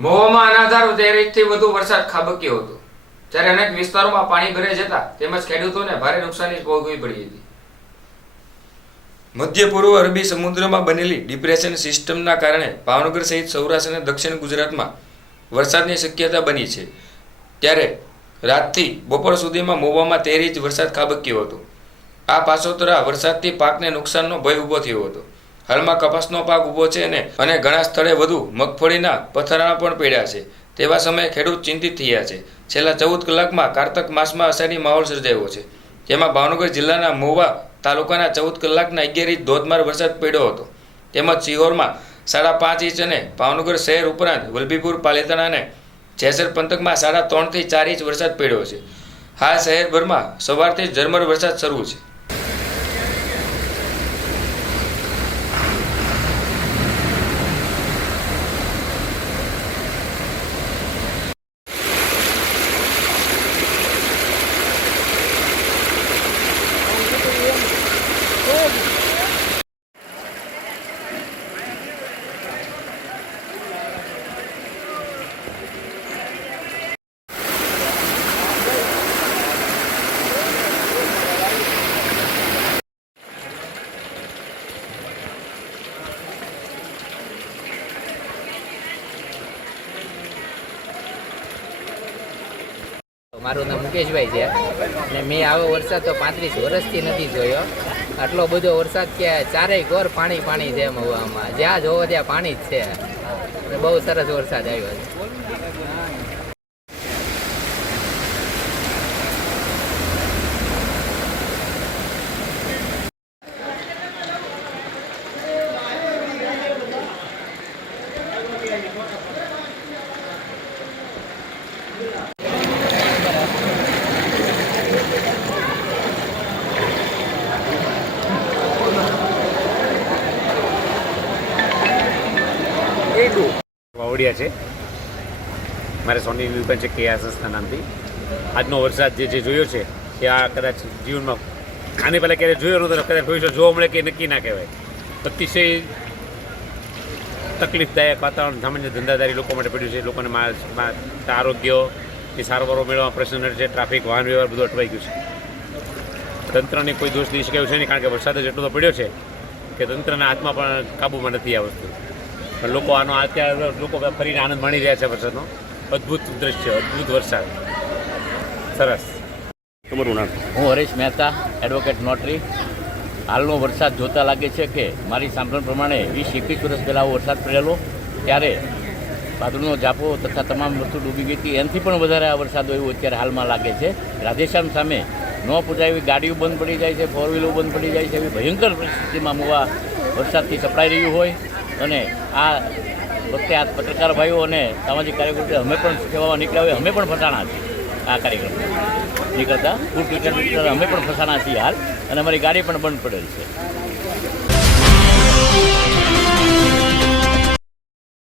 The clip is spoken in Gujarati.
મહુવામાં અનાધાર તેર વધુ વરસાદ ખાબક્યો હતો. જ્યારે અનેક વિસ્તારોમાં પાણી ભરાઈ જતા તેમજ ખેડૂતોને ભારે નુકસાની ભોગવવી પડી હતી. મધ્ય પૂર્વ અરબી સમુદ્રમાં બનેલી ડિપ્રેશન સિસ્ટમના કારણે ભાવનગર સહિત સૌરાષ્ટ્ર અને દક્ષિણ ગુજરાતમાં વરસાદની શક્યતા બની છે. ત્યારે રાતથી બપોર સુધીમાં મોવામાં તેર ઇંચ વરસાદ ખાબક્યો હતો. આ પાછોતરા વરસાદથી પાકને નુકસાનનો ભય ઊભો થયો હતો. હાલમાં કપાસનો પાક ઊભો છે અને અને ઘણા સ્થળે વધુ મગફળીના પથરાણા પણ પડ્યા છે. તેવા સમયે ખેડૂત ચિંતિત થયા છે. છેલ્લા ચૌદ કલાકમાં કારતક માસમાં અસરની માહોલ સર્જાયો છે. જેમાં ભાવનગર જિલ્લાના મોવા તાલુકાના ચૌદ કલાકના અગિયાર ઇંચ ધોધમાર વરસાદ પડ્યો હતો. તેમજ સિહોરમાં સાડા પાંચ ઇંચ અને ભાવનગર શહેર ઉપરાંત વલભીપુર, પાલિતાણા અને જેસર પંથકમાં સાડા ત્રણથી ચાર ઇંચ વરસાદ પડ્યો છે. હાલ શહેરભરમાં સવારથી જ ઝરમર વરસાદ શરૂ છે. મારું નામ મુકેશભાઈ છે. અને મેં આવો વરસાદ તો પાંત્રીસ વર્ષથી નથી જોયો. આટલો બધો વરસાદ કે ચારેય ઘોર પાણી પાણી છે મહુવામાં જ્યાં જોવો ત્યાં પાણી જ છે. બહુ સરસ વરસાદ આવ્યો છે. વાવડિયા છે. મારે સોનીની દુકાન છે કે આ સંસ્થા નામથી. આજનો વરસાદ જે જે જોયો છે એ આ કદાચ જીવનમાં આની પહેલાં ક્યારે જોયો નહોતો કદાચ ભવિષ્ય જોવા મળે કે નક્કી ના કહેવાય. અતિશય તકલીફદાયક વાતાવરણ સામાન્ય ધંધાદારી લોકો માટે પડ્યું છે. લોકોને આરોગ્ય, એ સારવારો મેળવવા પ્રશ્ન છે ટ્રાફિક, વાહન વ્યવહાર બધું અટવાઈ ગયું છે. તંત્રને કોઈ દોષ દઈ શકાયું છે નહીં કારણ કે વરસાદ જ એટલો તો પડ્યો છે, કે તંત્રના હાથમાં પણ કાબૂમાં નથી આ વસ્તુ. લોકો આનો અત્યારે લોકો ફરીને આનંદ માણી રહ્યા છે વરસાદનો. અદ્ભુત દ્રશ્ય, અદ્ભુત વરસાદ. સરસ. તમારું નામ? હું હરેશ મહેતા એડવોકેટ નોટરી હાલનો વરસાદ જોતા લાગે છે કે મારી સાંભળણ પ્રમાણે વીસ એકવીસ વર્ષ પહેલાં વરસાદ પડેલો. ત્યારે ભાદરનો જાપો તથા તમામ વસ્તુ ડૂબી ગઈ હતી. એનાથી પણ વધારે આ વરસાદ હોય અત્યારે હાલમાં લાગે છે. રાધેશ્યામ સામે ન પૂજાય એવી ગાડીઓ બંધ પડી જાય છે ફોર વ્હીલો બંધ પડી જાય છે એવી ભયંકર પરિસ્થિતિમાં મુવા વરસાદથી સપડાઈ રહ્યું હોય. અને આ વખતે આ પત્રકાર ભાઈઓ અને સામાજિક કાર્યકર્તા અમે પણ સેવામાં નીકળ્યા હોય, અમે પણ ફસાણા છીએ આ કાર્યક્રમ. નીકળતા ફૂડ ક્રિકેટ અમે પણ ફસાણા છીએ હાલ, અને અમારી ગાડી પણ બંધ પડેલ છે.